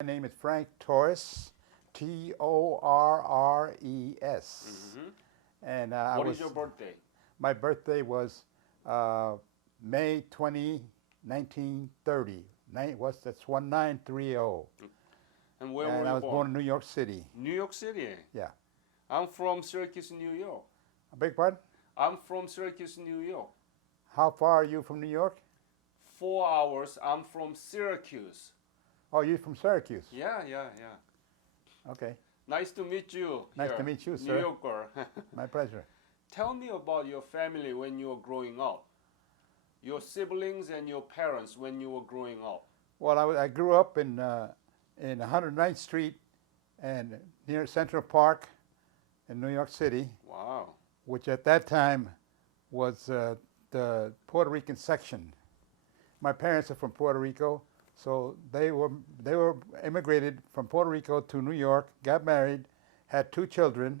My name is Frank Torres, Torres, Hmm. and What is your birthday? my birthday was uh, May 20, 1930. That's 1930, And where were and you I was born born? in New York City. New York City. Yeah, I'm from Syracuse, New York. I beg pardon. I'm from Syracuse, New York. How far are you from New York? 4 hours. I'm from Syracuse. Oh, you're from Syracuse. Yeah. Okay, Nice to meet you nice to here, meet you, New sir. Yorker. My pleasure. Tell me about your family when you were growing up. Your siblings and your parents when you were growing up. Well, I grew up in 109th Street and near Central Park in New York City, Wow. which at that time was the Puerto Rican section. My parents are from Puerto Rico, so they were immigrated from Puerto Rico to New York, got married, had two children,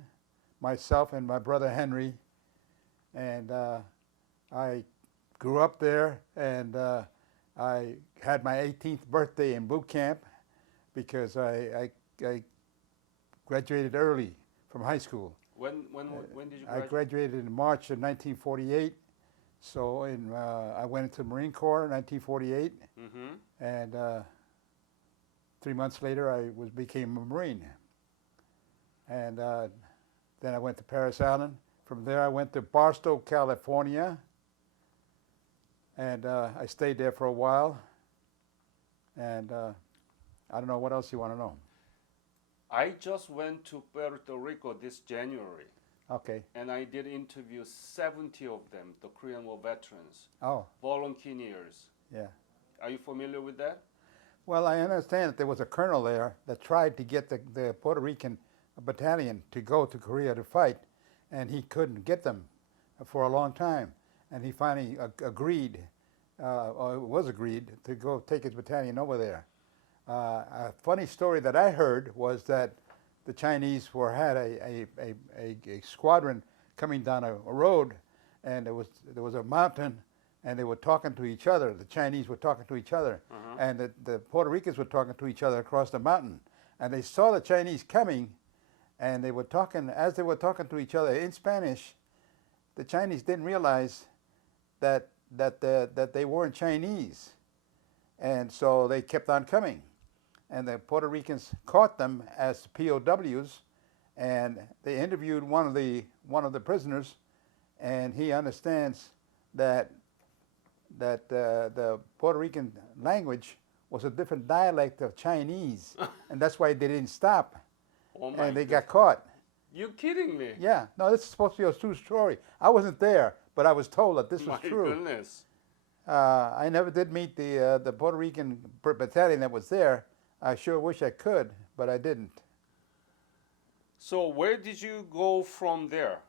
myself and my brother Henry, and I grew up there, and I had my 18th birthday in boot camp because I graduated early from high school. When did you I graduate? graduated in March of 1948. So I went into the Marine Corps in 1948, Mm-hmm. and 3 months later I became a Marine. And then I went to Paris Island. From there I went to Barstow, California, and I stayed there for a while. And I don't know what else you want to know. I just went to Puerto Rico this January Okay. and I did interview 70 of them, the Korean War veterans, Oh, volunteers. yeah. Are you familiar with that? Well, I understand that there was a colonel there that tried to get the Puerto Rican battalion to go to Korea to fight, and he couldn't get them for a long time. And he finally agreed, or it was agreed, to go take his battalion over there. A funny story that I heard was that the Chinese had a squadron coming down a road, and there was a mountain, and they were talking to each other. The Chinese were talking to each other, Uh-huh. and the Puerto Ricans were talking to each other across the mountain. And they saw the Chinese coming, and they were talking, as they were talking to each other in Spanish. The Chinese didn't realize that they weren't Chinese, and so they kept on coming. And the Puerto Ricans caught them as POWs, and they interviewed one of the prisoners, and he understands that the Puerto Rican language was a different dialect of Chinese, and that's why they didn't stop, Oh my and they goodness. got caught. You kidding me? Yeah, no, this is supposed to be a true story. I wasn't there, but I was told that this was My true. goodness. I never did meet the Puerto Rican battalion that was there. I sure wish I could, but I didn't. So where did you go from there?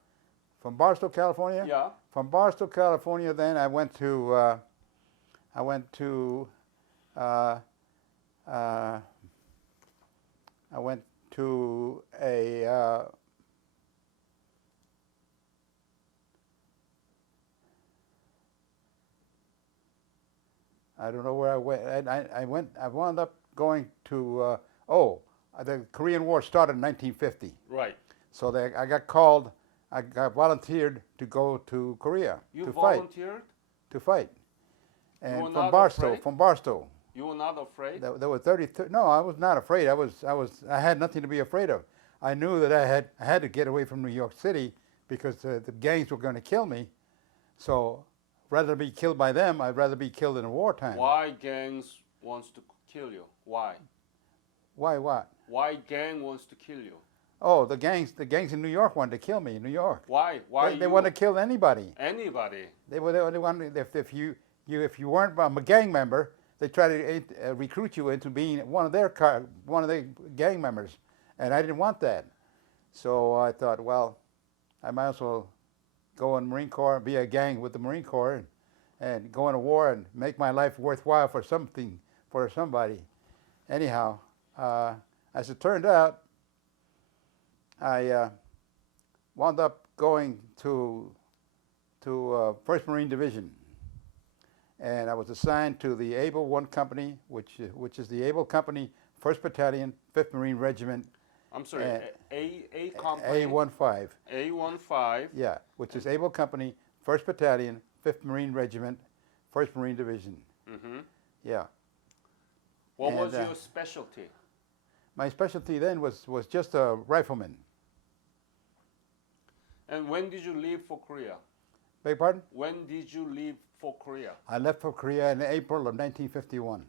From Barstow, California. Yeah. From Barstow, California, then I went to I went to uh, uh, I went to a I don't know where I went. I wound up going to the Korean War started in 1950. Right. So I got called. I got volunteered to go to Korea You to fight. volunteered? To fight. You And were from not Barstow, afraid? from Barstow, You were not afraid? there were 30. No, I was not afraid. I had nothing to be afraid of. I knew that I had to get away from New York City because the gangs were going to kill me. So rather than be killed by them, I'd rather be killed in wartime. Why gangs wants to kill you? Why? Why what? Why gang wants to kill you? Oh, the gangs in New York wanted to kill me in New York. Why? Why They you? wanted to kill anybody. Anybody. They wanted if if you weren't a gang member, they try to recruit you into being one of their gang members, and I didn't want that. So I thought, well, I might as well go in the Marine Corps and be a gang with the Marine Corps, and go into war and make my life worthwhile for somebody. Anyhow, as it turned out, I wound up going to 1st Marine Division, and I was assigned to the Able 1 Company, which is the Able Company 1st Battalion, 5th Marine Regiment, I'm sorry, A company. A15. A15. Yeah, which is Able Company, 1st Battalion, 5th Marine Regiment, 1st Marine Division. Mm-hmm. Yeah. What was And, your specialty? My specialty then was just a rifleman. And when did you leave for Korea? Beg pardon? When did you leave for Korea? I left for Korea in April of 1951.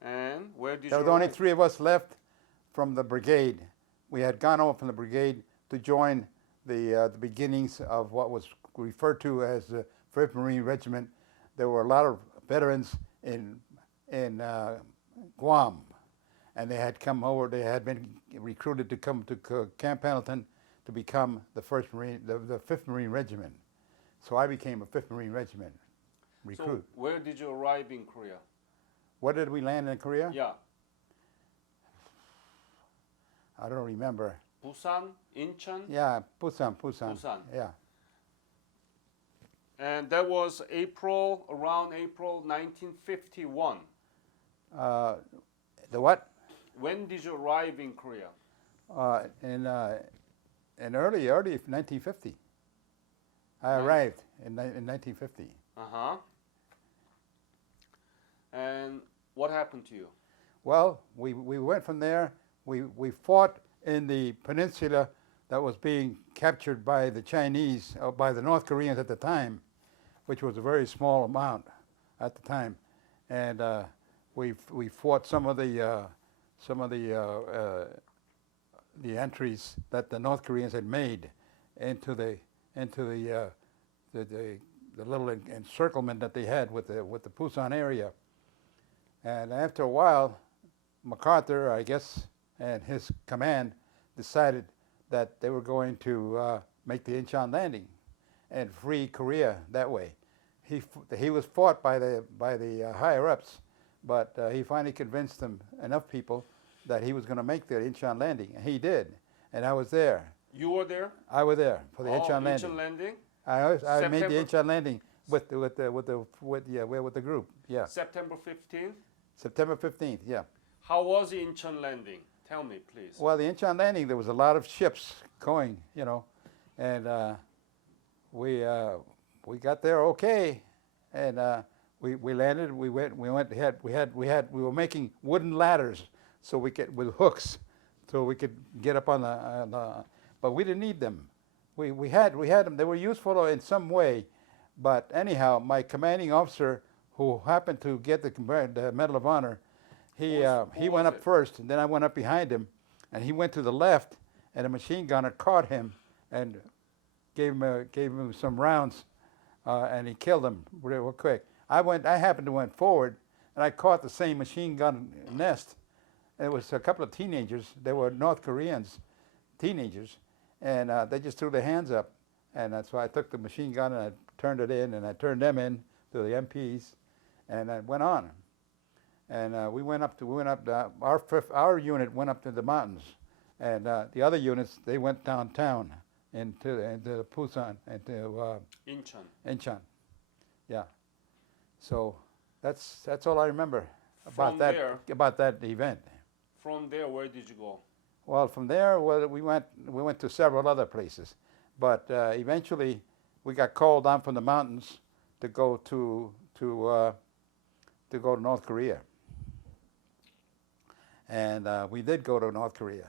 And where did There you were only arrive? 3 of us left from the brigade. We had gone over from the brigade to join the beginnings of what was referred to as the 5th Marine Regiment. There were a lot of veterans in Guam, and they had come over. They had been recruited to come to Camp Pendleton to become the 5th Marine Regiment. So I became a 5th Marine Regiment recruit. So where did you arrive in Korea? Where did we land in Korea? Yeah. I don't remember. Busan, Inchon, Yeah, Busan. Busan. Yeah. and that was around April 1951. The what? When did you arrive in Korea? In early 1950. I arrived in 1950. Uh-huh. And what happened to you? Well, we went from there. We fought in the peninsula that was being captured by the Chinese, or by the North Koreans at the time, which was a very small amount at the time, and we fought some of the entries that the North Koreans had made into the little encirclement that they had with the Busan area. And after a while, MacArthur, I guess, and his command decided that they were going to make the Inchon landing and free Korea that way. He was fought by the higher ups, but he finally convinced them, enough people, that he was going to make the Inchon landing, and he did. And I was there. You were there? I was there for the Inchon landing. Inchon landing? I made the Inchon landing with the group. Yeah. September 15th? September 15th. Yeah. How was the Inchon landing? Tell me, please. Well, the Inchon landing, there was a lot of ships going, and we got there okay, and we landed. We were making wooden ladders so we could, with hooks, so we could get up on the but we didn't need them. We had them. They were useful in some way, but anyhow, my commanding officer, who happened to get the Medal of Honor, he went up first, and then I went up behind him, and he went to the left, and a machine gunner caught him and gave him some rounds, and he killed him real quick. I happened to went forward, and I caught the same machine gun nest. And it was a couple of teenagers. They were North Koreans, teenagers, and they just threw their hands up, and that's why I took the machine gun and I turned it in, and I turned them in to the MPs, and I went on. And our unit went up to the mountains, and the other units, they went downtown into Busan, into Inchon. Yeah. So that's all I remember about that event. From there, where did you go? Well, from there, we went to several other places, but eventually we got called down from the mountains to go to North Korea. And we did go to North Korea.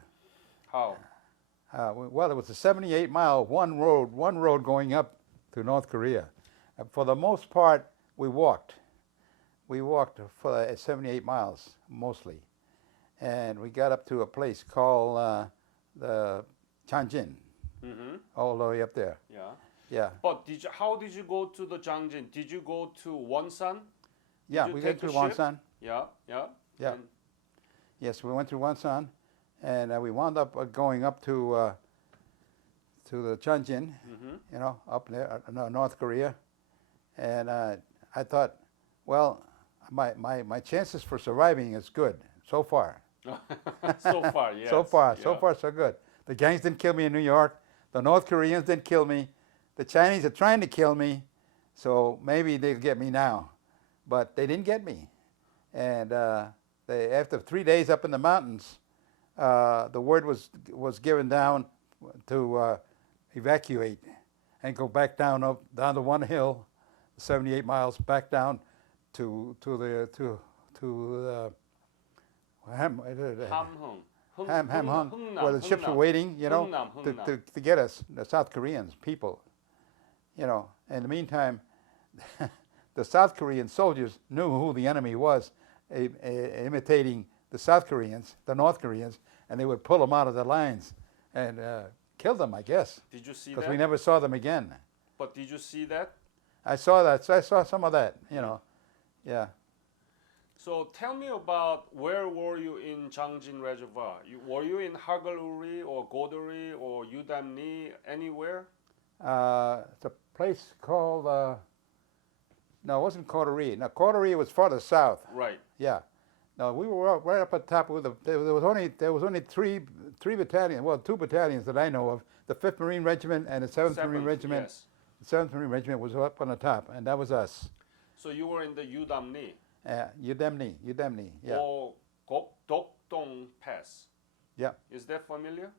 How? Well, it was a 78-mile one road going up to North Korea. For the most part, we walked. We walked for 78 miles mostly, and we got up to a place called the Changjin, all the way up there. Yeah. Yeah. But how did you go to the Changjin? Did you go to Wonsan? Yeah, you we take went to a ship? Wonsan. Yeah. Yeah. And Yes, we went to Wonsan, and we wound up going up to the Changjin, up there, North Korea. And I thought, well, my chances for surviving is good so far. so far, yes. So far, Yeah. so good. The gangs didn't kill me in New York. The North Koreans didn't kill me. The Chinese are trying to kill me, so maybe they'll get me now. But they didn't get me. And after 3 days up in the mountains, the word was given down to evacuate and go back down the one hill, 78 miles back down to Ham Hung, where the ships were waiting, to get us, the South Koreans, people, In the meantime, the South Korean soldiers knew who the enemy was, imitating the South Koreans, the North Koreans, and they would pull them out of the lines and kill them, I guess. Did you see that? Because we never saw them again. But did you see that? I saw that. I saw some of that, Yeah. So tell me about where were you in Jangjin Reservoir? Were you in Hagaluri or Godori or Udamni, anywhere? It's a place called, no, it wasn't Cordery. No, Cordery was farther south. Right. Yeah. No, we were right up at the top. There was only three battalions, well, 2 battalions that I know of, the 5th Marine Regiment and the 7th Marine Regiment. Yes. The 7th Marine Regiment was up on the top, and that was us. So you were in the Udamni? Udemni, yeah. Or Dokdong Pass? Yeah. Is that familiar?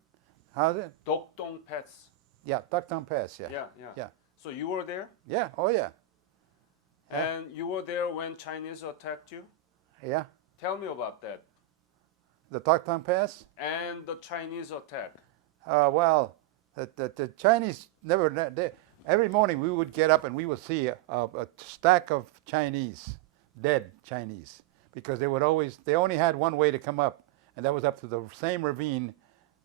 How's it? Dokdong Pass. Yeah, Dokdong Pass, yeah. Yeah. So you were there? Yeah, oh yeah. And you were there when Chinese attacked you? Yeah. Tell me about that. The Dokdong Pass? And the Chinese attack. Well, the Chinese every morning we would get up and we would see a stack of Chinese, dead Chinese, because they only had one way to come up, and that was up to the same ravine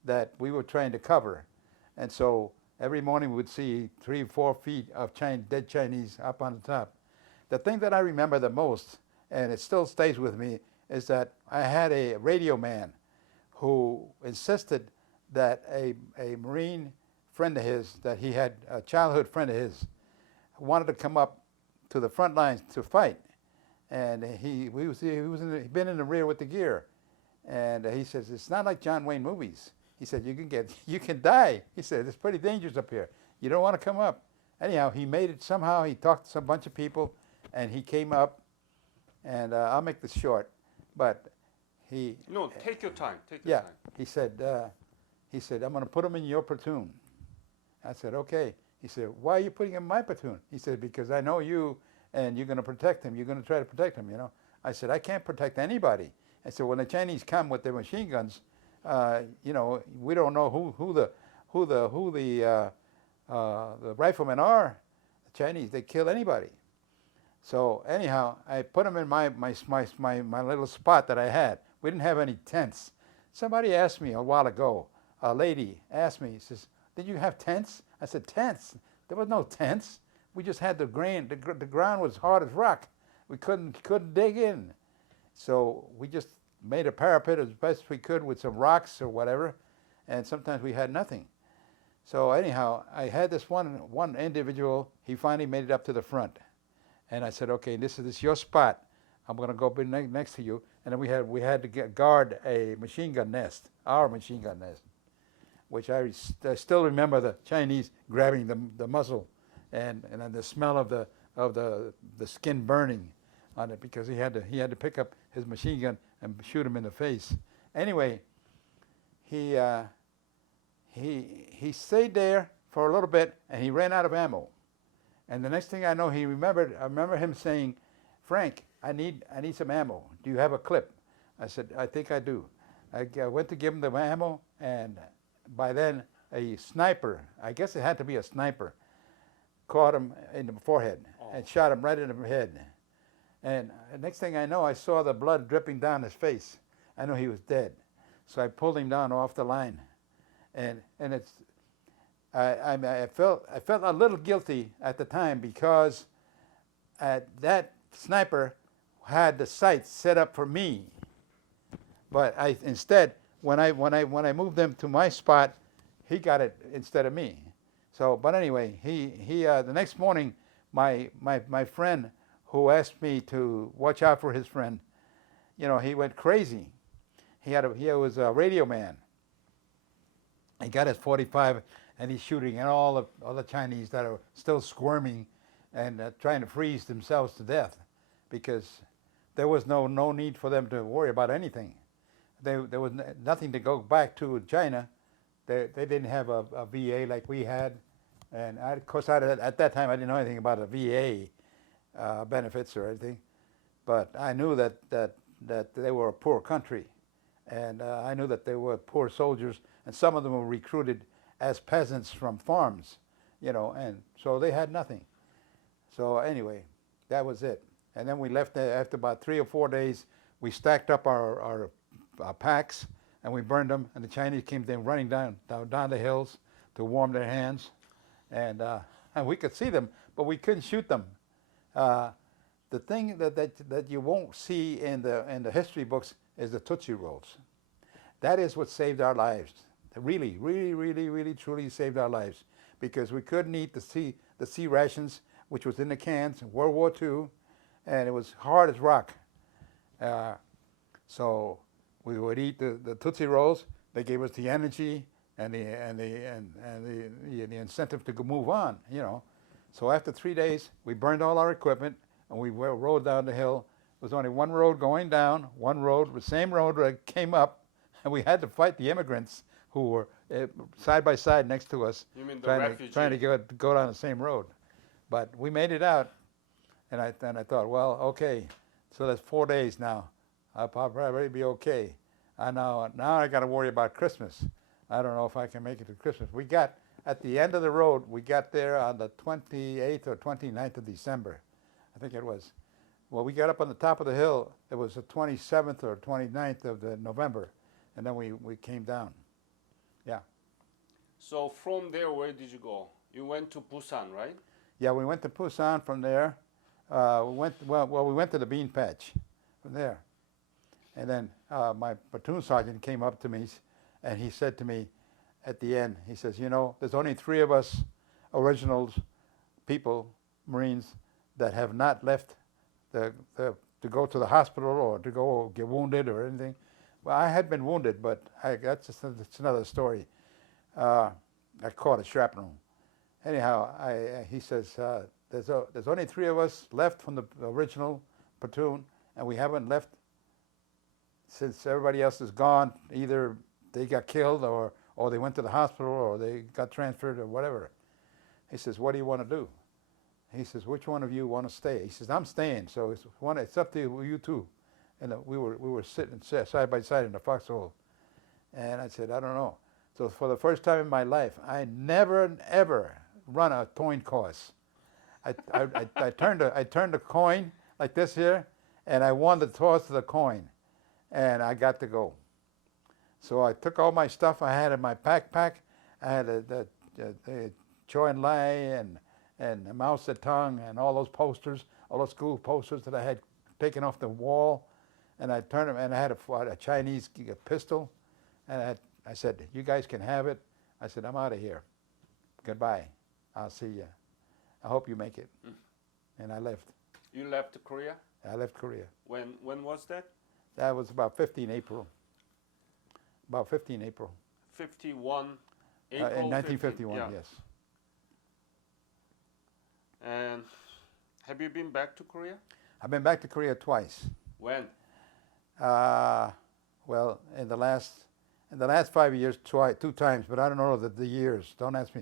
that we were trying to cover. And so every morning we would see 3 or 4 feet of dead Chinese up on the top. The thing that I remember the most, and it still stays with me, is that I had a radio man who insisted that a Marine friend of his, that he had a childhood friend of his, wanted to come up to the front lines to fight. And he'd been in the rear with the gear. And he says, it's not like John Wayne movies. He said, you can die. He said, it's pretty dangerous up here. You don't want to come up. Anyhow, he made it somehow. He talked to some bunch of people, and he came up. And I'll make this short, but he... No, take your time. Take your time. He said, I'm going to put him in your platoon. I said, okay. He said, why are you putting him in my platoon? He said, because I know you, and you're going to protect him. You're going to try to protect him, I said, I can't protect anybody. I said, when the Chinese come with their machine guns, we don't know who the riflemen are. The Chinese, they kill anybody. So anyhow, I put him in my little spot that I had. We didn't have any tents. Somebody asked me a while ago, a lady asked me, says, did you have tents? I said, tents? There was no tents. We just had the ground. The ground was hard as rock. We couldn't dig in. So we just made a parapet as best we could with some rocks or whatever, and sometimes we had nothing. So anyhow, I had this one individual. He finally made it up to the front. And I said, okay, this is your spot. I'm going to go next to you. And then we had to guard a machine gun nest, our machine gun nest, which I still remember the Chinese grabbing the muzzle, and then the smell of the skin burning on it, because he had to pick up his machine gun and shoot him in the face. Anyway, he stayed there for a little bit, and he ran out of ammo. And the next thing I know, I remember him saying, Frank, I need some ammo. Do you have a clip? I said, I think I do. I went to give him the ammo, and by then a sniper, I guess it had to be a sniper, caught him in the forehead and shot him right in the head. And the next thing I know, I saw the blood dripping down his face. I knew he was dead. So I pulled him down off the line. And I felt a little guilty at the time, because that sniper had the sights set up for me. But instead, when I moved them to my spot, he got it instead of me. So, but anyway, he the next morning, my friend, who asked me to watch out for his friend, he went crazy. He was a radio man. He got his .45, and he's shooting at all the Chinese that are still squirming and trying to freeze themselves to death, because there was no need for them to worry about anything. There was nothing to go back to China. They didn't have a VA like we had, and of course at that time I didn't know anything about a VA benefits or anything, but I knew that they were a poor country, and I knew that they were poor soldiers, and some of them were recruited as peasants from farms, and so they had nothing. So anyway, that was it. And then we left there after about 3 or 4 days. We stacked up our packs and we burned them. And the Chinese came then running down the hills to warm their hands, and we could see them, but we couldn't shoot them. The thing that you won't see in the history books is the Tootsie Rolls. That is what saved our lives. Really, really, really, really, truly saved our lives, because we couldn't eat the sea rations, which was in the cans in World War II, and it was hard as rock. So we would eat the Tootsie Rolls. They gave us the energy and the incentive to move on. So after 3 days, we burned all our equipment and we rode down the hill. There was only one road going down, one road, the same road that came up, and we had to fight the immigrants who were side by side next to us. You mean the refugees? Trying to go down the same road. But we made it out, and I thought, well, okay, so that's 4 days now. I'll probably be okay. Now I got to worry about Christmas. I don't know if I can make it to Christmas. We got at the end of the road. We got there on the 28th or 29th of December, I think it was. Well, we got up on the top of the hill. It was the 27th or 29th of November, and then we came down. Yeah. So from there, where did you go? You went to Busan, right? Yeah, we went to Busan from there. We went to the bean patch from there. And then my platoon sergeant came up to me and he said to me at the end, he says, there's only 3 of us originals, people, Marines, that have not left to go to the hospital or to go get wounded or anything. Well, I had been wounded, but that's another story. I caught a shrapnel. Anyhow, he says, there's only 3 of us left from the original platoon, and we haven't left since everybody else is gone. Either they got killed or they went to the hospital or they got transferred or whatever. He says, what do you want to do? He says, which one of you want to stay? He says, I'm staying, so it's up to you two. And we were sitting side by side in the foxhole. And I said, I don't know. So for the first time in my life, I never, ever run a coin toss. I turned a coin like this here, and I won the toss of the coin, and I got to go. So I took all my stuff I had in my backpack. I had the Choi and Lai and Mao Zedong and all those posters, all those school posters that I had taken off the wall, and I turned them, and I had a Chinese pistol, and I said, you guys can have it. I said, I'm out of here. Goodbye. I'll see you. I hope you make it. And I left. You left Korea? I left Korea. When was that? That was about 15 April. About 15 April. 51 April? In 1951, yeah. yes. And have you been back to Korea? I've been back to Korea twice. When? Well, in the last 5 years, 2 times, but I don't know the years. Don't ask me.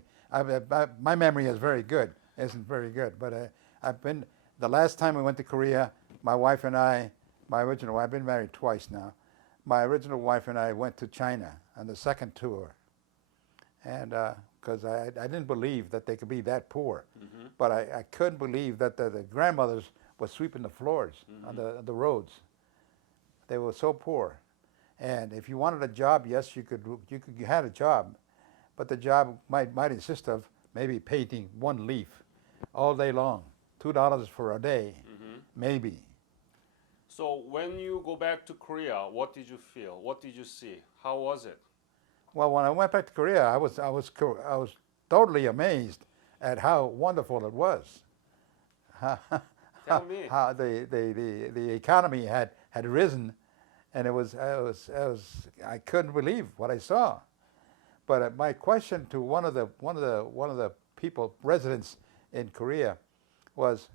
My memory is very good. Isn't very good, but I've been. The last time we went to Korea, my wife and I, my original wife, I've been married twice now. My original wife and I went to China on the second tour, and because I didn't believe that they could be that poor, but I couldn't believe that the grandmothers were sweeping the floors on the roads. They were so poor, and if you wanted a job, yes, you had a job, but the job might insist of maybe painting one leaf all day long, $2 for a day, maybe. So when you go back to Korea, what did you feel? What did you see? How was it? Well, when I went back to Korea, I was totally amazed at how wonderful it was. Tell me. How the economy had risen, and I couldn't believe what I saw. But my question to one of the people, residents in Korea, was,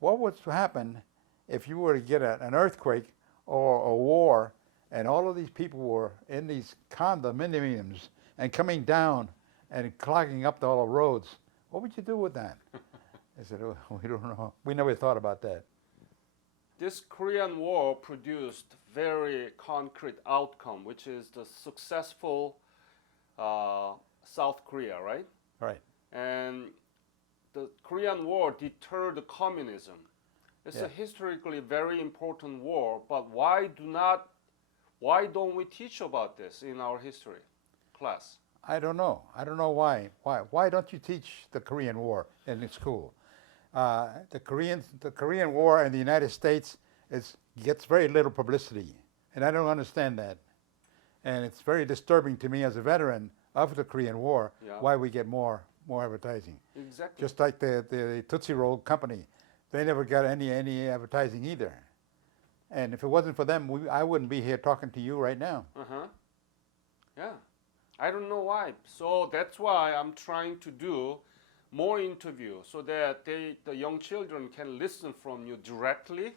what would happen if you were to get an earthquake or a war, and all of these people were in these condominiums and coming down and clogging up all the roads, what would you do with that? I said, oh, we don't know. We never thought about that. This Korean War produced very concrete outcome, which is the successful South Korea, right? Right. And the Korean War deterred communism. It's Yeah. a historically very important war, but why don't we teach about this in our history class? I don't know. I don't know why. Why don't you teach the Korean War in the school? The Korean War in the United States gets very little publicity, and I don't understand that. And it's very disturbing to me as a veteran of the Korean War, Yeah. why we get more advertising. Exactly. Just like the Tootsie Roll Company, they never got any advertising either. And if it wasn't for them, I wouldn't be here talking to you right now. Yeah. I don't know why. So that's why I'm trying to do more interview so that the young children can listen from you directly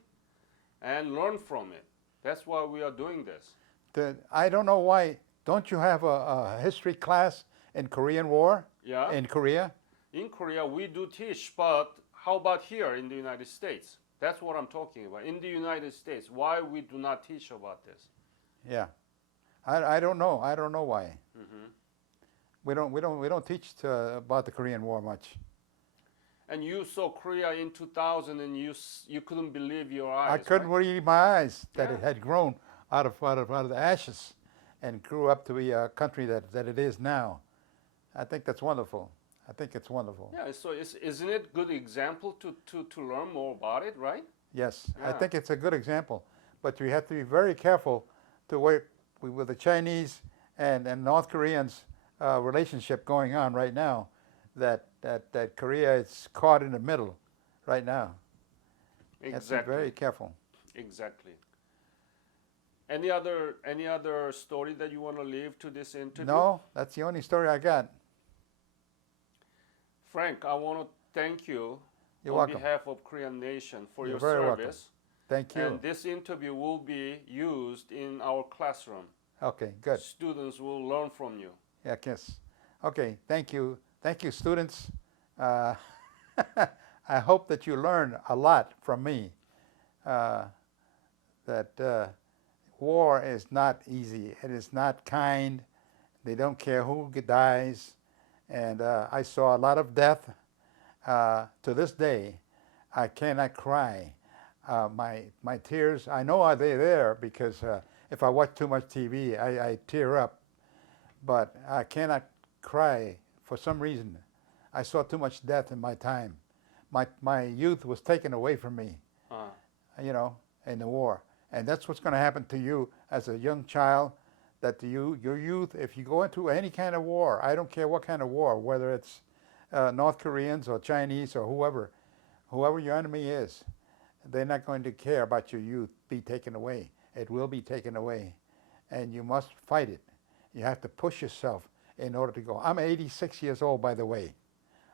and learn from it. That's why we are doing this. I don't know why. Don't you have a history class in Korean War Yeah. in Korea? In Korea, we do teach, but how about here in the United States? That's what I'm talking about. In the United States, why we do not teach about this? Yeah, I don't know. I don't know why. We don't teach about the Korean War much. And you saw Korea in 2000, and you couldn't believe your eyes. I couldn't right? believe my eyes that Yeah. it had grown out of the ashes and grew up to be a country that it is now. I think that's wonderful. I think it's wonderful. Yeah. So isn't it good example to learn more about it, right? Yes, I Yeah. think it's a good example, but you have to be very careful to work with the Chinese and North Koreans relationship going on right now. That Korea is caught in the middle right now. You have to be Exactly. very careful. Exactly. Any other story that you want to leave to this interview? No, that's the only story I got. Frank, I want to thank you You're on welcome. behalf of Korean Nation for You're your very welcome. service. Thank you. And this interview will be used in our classroom. Okay, good. Students will learn from you. Yeah, yes. Okay, thank you. Thank you, students. I hope that you learn a lot from me. That war is not easy. It is not kind. They don't care who dies. And I saw a lot of death. To this day, I cannot cry. My tears, I know are they there because if I watch too much TV, I tear up. But I cannot cry for some reason. I saw too much death in my time. My youth was taken away from me, you know, in the war. And that's what's going to happen to you as a young child, that your youth, if you go into any kind of war, I don't care what kind of war, whether it's North Koreans or Chinese or whoever your enemy is, they're not going to care about your youth be taken away. It will be taken away, and you must fight it. You have to push yourself in order to go. I'm 86 years old, by the way,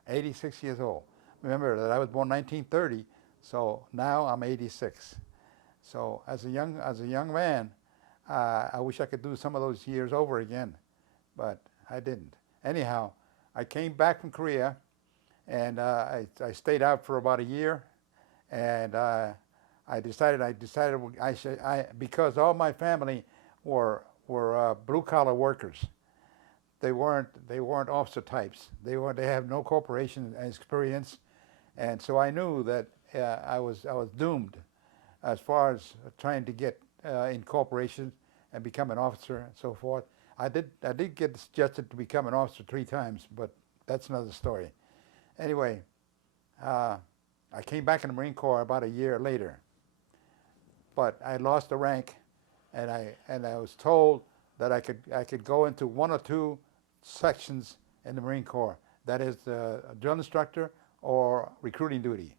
86 years old. Remember that I was born 1930, so now I'm 86. So as a young man, I wish I could do some of those years over again, but I didn't. Anyhow, I came back from Korea, and I stayed out for about a year, and I decided because all my family were blue collar workers. They weren't officer types. They have no corporation experience, and so I knew that I was doomed as far as trying to get in corporations and become an officer and so forth. I did get suggested to become an officer 3 times, but that's another story. Anyway, I came back in the Marine Corps about a year later, but I lost the rank, and I was told that I could go into 1 or 2 sections in the Marine Corps. That is a drill instructor or recruiting duty,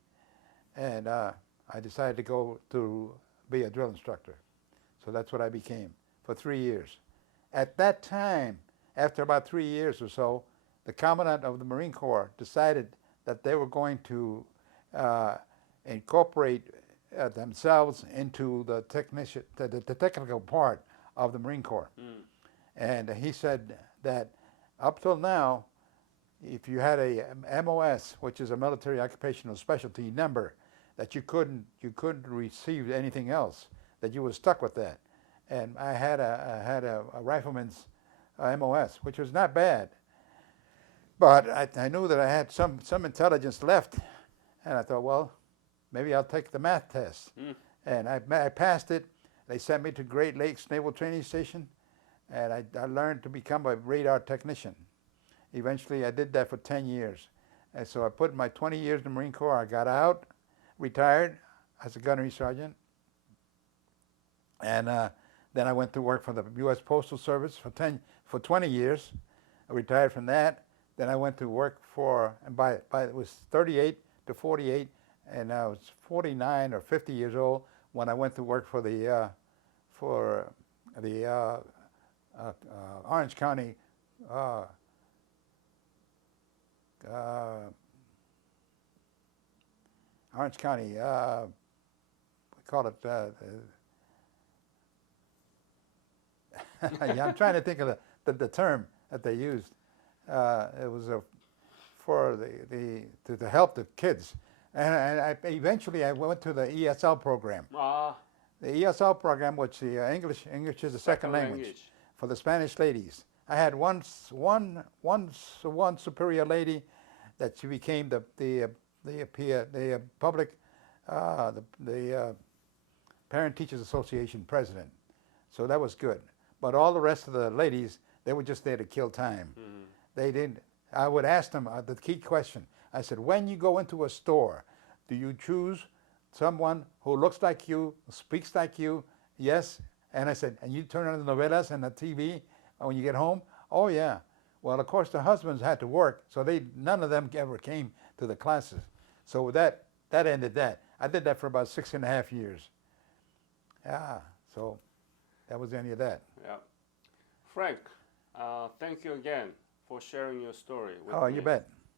and I decided to go to be a drill instructor. So that's what I became for 3 years. At that time, after about 3 years or so, the Commandant of the Marine Corps decided that they were going to incorporate themselves into the technician, the technical part of the Marine Corps. And he said that up till now, if you had a MOS, which is a military occupational specialty number, that you couldn't receive anything else, that you were stuck with that. And I had a rifleman's MOS, which was not bad, but I knew that I had some intelligence left, and I thought, well, maybe I'll take the math test. And I passed it. They sent me to Great Lakes Naval Training Station, and I learned to become a radar technician. Eventually, I did that for 10 years. And so I put my 20 years in the Marine Corps. I got out, retired as a gunnery sergeant, and then I went to work for the U.S. Postal Service for 20 years. I retired from that. Then I went to work for, and by it was 38 to 48, and I was 49 or 50 years old when I went to work for the Orange County we call it, yeah, I'm trying to think of the term that they used. It was for to help the kids. And eventually I went to the ESL program. The ESL program, which the English is a second language for the Spanish ladies. I had one superior lady that she became the public the Parent Teachers Association president. So that was good. But all the rest of the ladies, they were just there to kill time. They didn't. I would ask them the key question. I said, when you go into a store, do you choose someone who looks like you, speaks like you? Yes. And I said, and you turn on the novelas and the TV when you get home? Oh, yeah. Well, of course, the husbands had to work, so none of them ever came to the classes. So that ended that. I did that for about 6.5 years. Yeah, so that was the end of that. Yeah. Frank, thank you again for sharing your story with me. Oh, you bet.